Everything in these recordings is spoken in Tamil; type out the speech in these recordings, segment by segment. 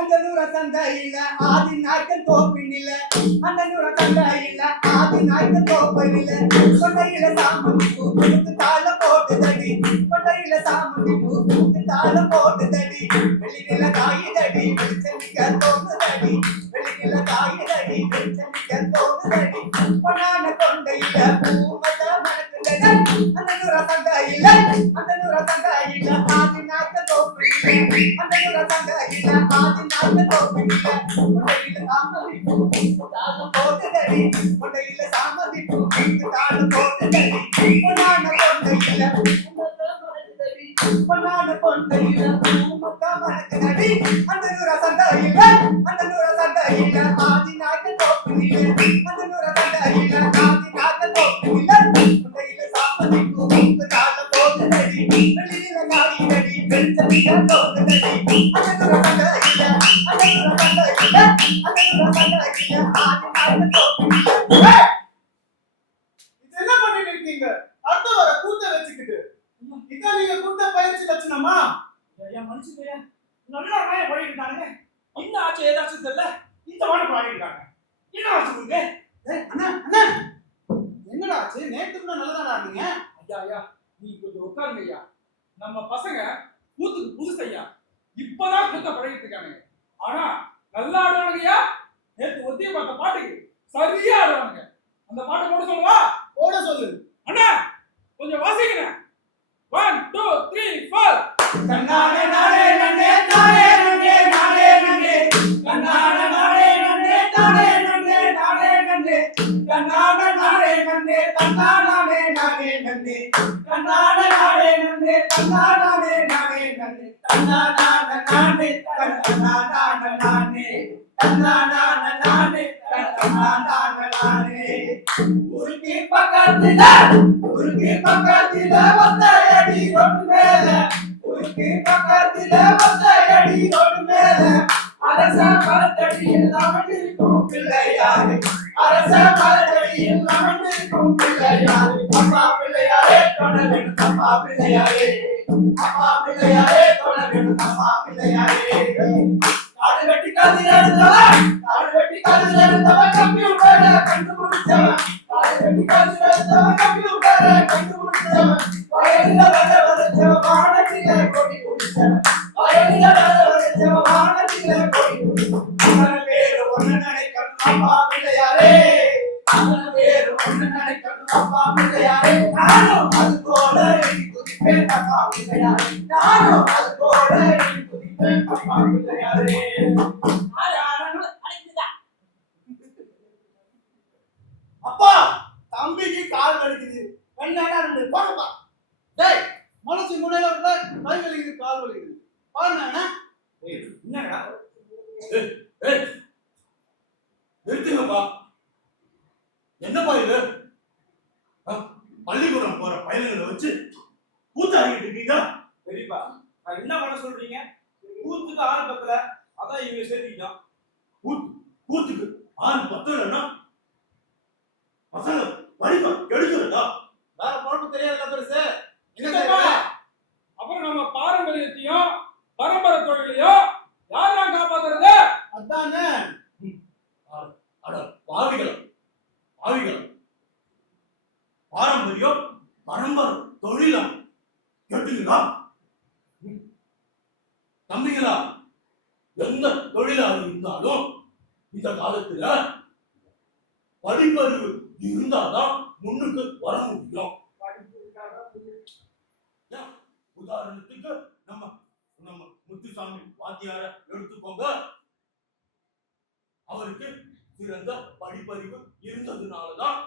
அந்த நூற சந்தையில ஆதி நாட்கள் தோப்பினில அந்த நூற சந்தையில ஆதி நாட்கள் தோப்பினில கொண்டையில சாமந்தி பூ கொடுத்து தாளம் போட்டுதடி கொண்டையில சாமந்தி பூ கொடுத்து தாளம் போட்டுதடி வெளியில காயுதடி வெளிச்சமிக்க தோணுதடி வெளியில காயுதடி வெளிச்சமிக்க தோணுதடி பொன்னான கொண்டையில பூமத மணக்குதடி அந்த நூற சந்தையில ஆதி நாட்கள் தோப்பினில அந்த நூற சந்தையில ஆதி நாட்கள் தோப்பினில கொண்டையில சாமந்தி பூ கொடுத்து தாளம் போட்டுதடி கொண்டையில சாமந்தி பூ கொடுத்து தாளம் போட்டுதடி பொன்னான கொண்டையில பொன்னான கொண்டையில பூமத மணக்குதடி அந்த நூற சந்தையில ஆதி நாட்கள் தோப்பினில அந்த நூற சந்தையில ஆதி நாட்கள் தோப்பினில கொண்டையில சாமந்தி பூ கொடுத்து தாளம் போட்டுதடி வெளியில காயுதடி வெளிச்சமிக்க தோணுதடி அந்த நூற சந்தையில ஆதி நாட்கள் தோப்பினில. என்ன பண்ணிட்டு இருக்கீங்க? அடுத்த வர கூட்ட வச்சுக்கிட்டு இதான் நீங்க கூட்ட பயிற்சி லட்சணமா? ஐயா மனுஷங்க நல்லா ஓடிட்டாங்க. இன்னும் ஆச்சு ஏதாச்சும் தெரியல. இந்த வாட பாடிட்டாங்க. என்ன ஆச்சு உங்களுக்கு? அண்ணா அண்ணா என்னடா ஆச்சு? நேத்து கூட நல்லதாடா நீங்க. ஐயா நீ கொஞ்சம் உட்காருங்க ஐயா. நம்ம பசங்க கூத்துக்கு புதுசு ஐயா. இப்பதான் கூத்த பழகிட்டு இருக்காங்க. ஆனா நல்லா ஆடுவாங்க ஐயா. நேத்து ஒத்திய பார்த்த பாட்டுக்கு சரியா ஆடுவாங்க. அந்த பாட்டை போட சொல்லுவா? போட சொல்லு அண்ணா. கொஞ்சம் வாசிங்க. 1 2 3 4 கண்ணானே நானே நன்னே நானே நன்னே நானே நன்னே கண்ணானே நானே நன்னே நானே நன்னே நானே நன்னே கண்ணானே நானே நன்னே கண்ணானே நானே நன்னே கண்ணானே நானே நன்னே கண்ணானே நானே நன்னே கண்ணானே நானே கண்ணானே நானே கண்ணானே நானே கண்ணானே நானே உருக்கி பக்கத்தில வந்தடி ரோட்டு மேல உருக்கி பக்கத்தில வந்தடி ரோட்டு மேல அரச மரத்தடியில் அமர்ந்திருக்கும் பிள்ளையாரு அரச மரத்தடியில் அமர்ந்திருக்கும் பிள்ளையாரு அம்மா பிள்ளையாரே தொட வேண்டும் அம்மா பிள்ளையாரே தொட வேண்டும் அம்மா பிள்ளையாரே காடு வெட்டி காதில் எடுத்தவன் கம்ப்யூட்டரை கண்டுபிடிச்சவன் காடு வெட்டி காதில் எடுத்தவன் கம்ப்யூட்டரை கண்டுபிடிச்சவன் வயலில வர வரைச்சவன் வானத்திலே கொடி குடிச்சவன் வயலில வர வரைச்சவன் வானத்திலே கொடி குடிச்சவன் பேரு ஒண்ணு நினைக்கணும் அம்மா பிள்ளையாரே அவன் பேரு ஒண்ணு நினைக்கணும் அம்மா பிள்ளையாரே நானும் அது போல எண்ணி குதிப்பேன் அம்மா பிள்ளையாரே நானும் அது போல எண்ணி குதிப்பேன் அம்மா பிள்ளையாரே. அப்பா தம்பிக்கு கால் வலிக்குது கண்ணாடா ரெண்டு போங்கப்பா. டேய் மனசு முனையில விட கை வலிக்குது கால் வலிக்குது பாருண்ணா. என்னடா? நிறுத்துங்கப்பா. என்னப்பா இது? பள்ளிக்கூடம் போற பையன்களை வச்சு கூத்தாடிக்கிட்டு இருக்கீங்க. பெரியப்பா நான் என்ன பண்ண சொல்றீங்க? கூத்துக்கு ஆள் பத்தல, அதான் இவங்க சேர்த்திட்டோம். கூத்துக்கு ஆள் பத்தலன்னா பசங்க படிப்பை எடுக்கிறதா? வேற பொறுப்பு தெரியாதுல பெருசு. என்னப்பா? அப்புறம் நம்ம பாரம்பரியத்தையும் பரம்பரை தொழிலையும் யாரெல்லாம் காப்பாத்துறது? அதானே. அட பாவிகள் பாரம்பரியம் பரம்பரை தொழிலம் கேட்டுங்களா தம்பிங்களா? எந்த தொழிலாக இருந்தாலும் இந்த காலத்துல படிப்பறிவு இருந்தாதான் முன்னுக்கு வர முடியும். உதாரணத்துக்கு நம்ம முத்துசாமி வாத்தியார எடுத்துக்கோங்க. அவருக்கு சிறந்த படிப்பறிவு இருந்ததுனாலதான்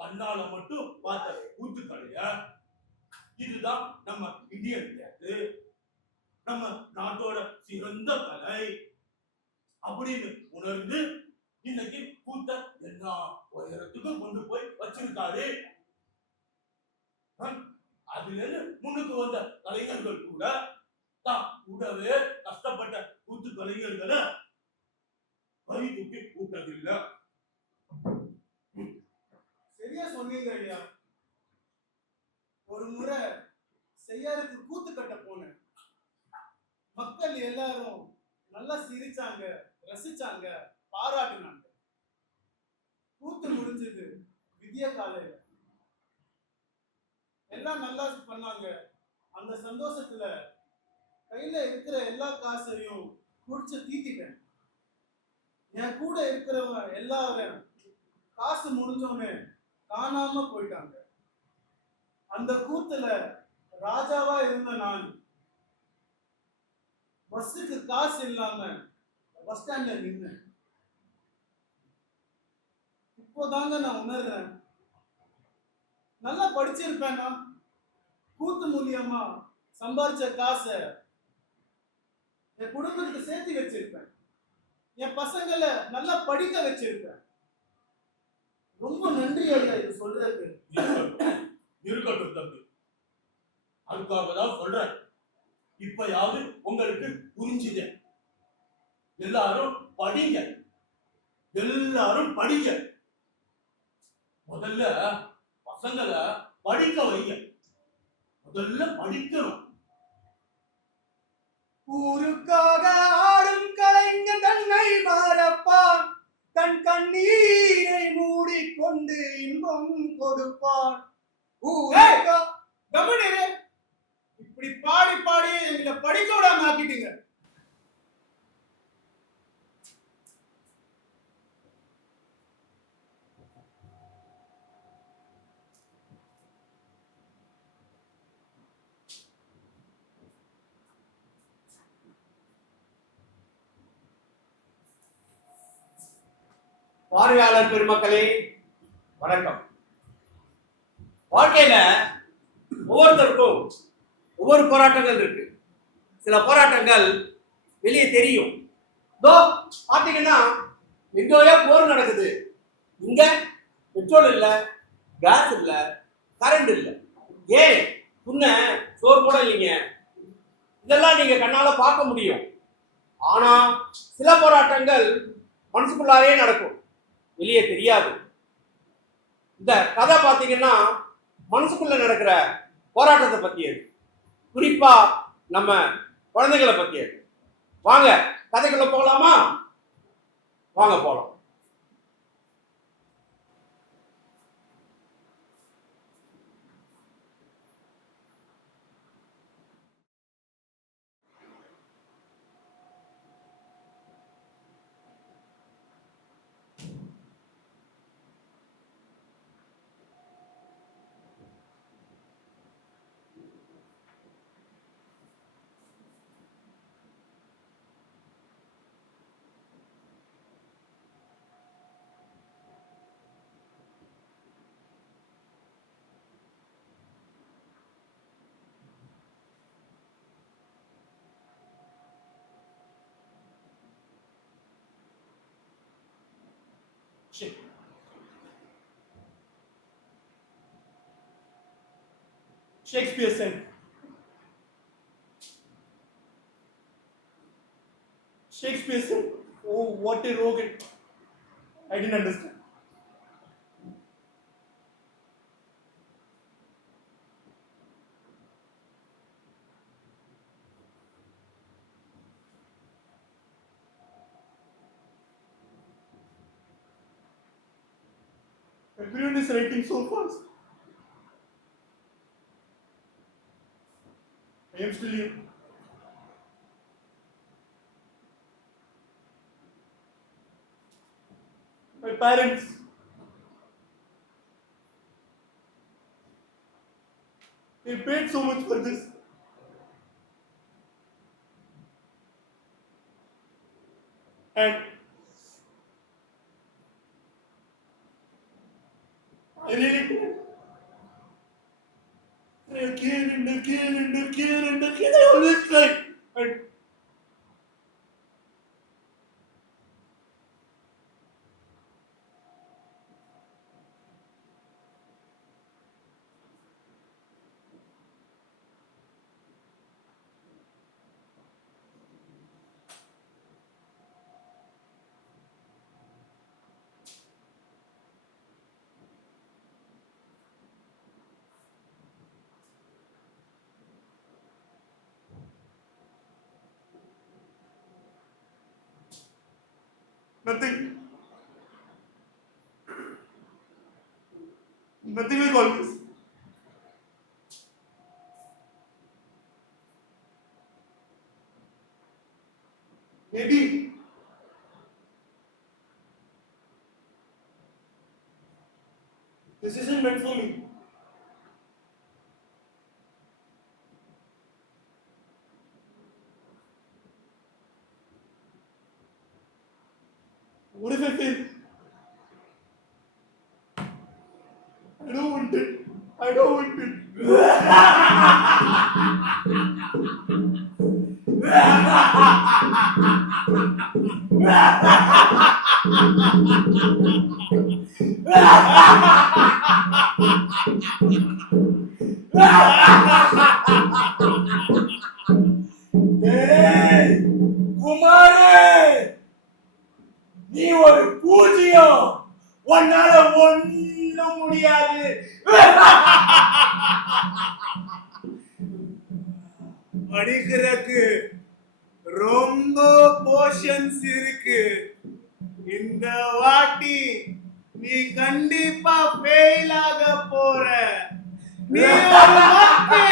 கண்ணால மட்டும் பார்த்த கூத்துக்கலைய இதுதான் நம்ம இந்தியன் தேர்வு, நம்ம நாட்டோட சிறந்த கலை அப்படின்னு உணர்ந்து இன்னைக்கு கூத்த எல்லா உயரத்துக்கும் கொண்டு போய் வச்சிருக்காரு. அதுல இருந்து முன்னுக்கு வந்த கலைஞர்கள் கூட தான் கூடவே கஷ்டப்பட்ட கூத்து கலைஞர்களை வரி தூக்கி கூட்டதில்லை. சரியா சொன்னீங்க ஐயா. ஒரு முறை செய்யாருக்கு கூத்து கட்ட போனேன். மக்கள் எல்லாரும் எல்லாரும் நல்லா சிரிச்சாங்க, ரசிச்சாங்க, பாராட்டினாங்க. கூத்து முடிஞ்சது விடிய காலையில. எல்லாம் நல்லா பண்ணாங்க. அந்த சந்தோஷத்துல கையில இருக்கிற எல்லா காசையும் குடிச்சு தீத்திட்டேன். என் கூட இருக்கிறவங்க எல்லாரும் காசு முடிஞ்சோன்னு காணாம போயிட்டாங்க. அந்த கூத்துல ராஜாவா இருந்த நான் பஸ்ஸுக்கு காசு இல்லாம பஸ் ஸ்டாண்ட்ல நின்னேன். இப்போதாங்க நான் உணர்றேன், நல்லா படிச்சிருப்பேன்னா கூத்து மூலியமா சம்பாரிச்ச காசை என் குடும்பத்துக்கு சேர்த்து வச்சிருப்பேன். என் பசங்களை நல்லா படிக்க வச்சிருப்பேன். ரொம்ப நன்றி ஐயா இது சொல்றதுக்கு. இருக்கட்டும் தம்பி, அதுக்காக தான் சொல்றேன். இப்பயாவது உங்களுக்கு புரிஞ்சுது. எல்லாரும் படிங்க, எல்லாரும் படிங்க. முதல்ல பசங்களை படிக்க வைங்க. முதல்ல படிக்கணும். ஊருக்காக ஆடும் கலைஞன் தன்னை மறப்பான், தன் கண்ணீரை மூடிக்கொண்டு இன்பம் கொடுப்பான். இப்படி பாடி பாடி எங்களை படிக்க விடாம ஆக்கிட்டீங்க. பார்வையாளர் பெருமக்களே வணக்கம். வாழ்க்கையில ஒவ்வொருத்தருக்கும் ஒவ்வொரு போராட்டங்கள் இருக்கு. சில போராட்டங்கள் வெளியே தெரியும். பாத்தீங்கன்னா எங்கேயோ போர் நடக்குது, இங்க பெட்ரோல் இல்ல, கேஸ் இல்ல, கரண்ட் இல்ல, ஏன் புண்ண சோறு கூட இல்லைங்க. இதெல்லாம் நீங்க கண்ணால பார்க்க முடியும். ஆனா சில போராட்டங்கள் மனசுக்குள்ளாரே நடக்கும், வெளியே தெரியாது. இந்த கதை பாத்தீங்கன்னா மனசுக்குள்ள நடக்கிற போராட்டத்தை பத்தியது, குறிப்பா நம்ம குழந்தைகளை பத்தியது. வாங்க கதைக்குள்ள போகலாமா? வாங்க போலாம். Shakespeare said, "Oh, what a rogue." I didn't understand. Everyone is writing so fast. I am still here. My parents, they paid so much for this. And I really did. Again and again and again and again, I always try. And Nothing. Nothing like all this. Maybe this isn't meant for me. What if I fail? I don't want it. I don't want it. டேய், குமாரே, நீ ஒரு பூஜ்யம், உன்னால ஒண்ணும் முடியாது. படிக்கிறதுக்கு ரொம்ப போர்ஷன்ஸ் இருக்கு. இந்த வாட்டி நீ கண்டிப்பா ஃபெயில் ஆக போற. நீ ஒரு மக்கு.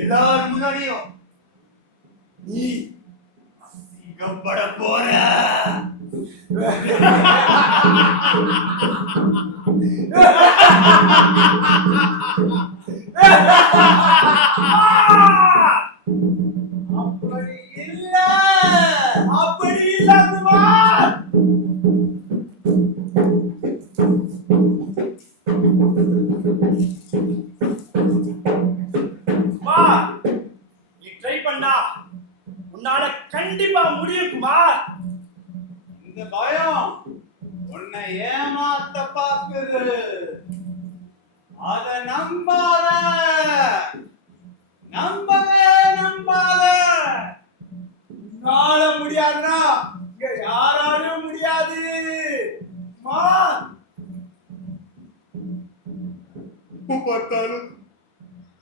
எல்லாரும் முன்னாடியும் நீ அசிங்கப்பட போற. அப்படி இல்ல, அப்படி இல்லாதமா. குமார், நீ ட்ரை பண்ணா உன்னால கண்டிப்பா முடியும் குமார். இந்த பயம் உன்னை ஏமாத்த பாக்குது. அத நம்பாத. நம்பவே நம்பாத. உன்னால முடியாதுன்னா இங்க யாராலும் முடியாது. குமார்,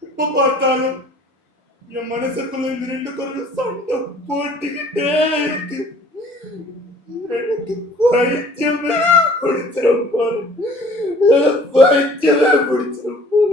இப்ப பார்த்தாலும் என் மனசுக்குள்ள இந்த ரெண்டு குரல் சண்டை போட்டுக்கிட்டே இருக்கு. எனக்கு பைத்தியமே பிடிச்சிடும் போல. பைத்தியமே பிடிச்சிடும் போல.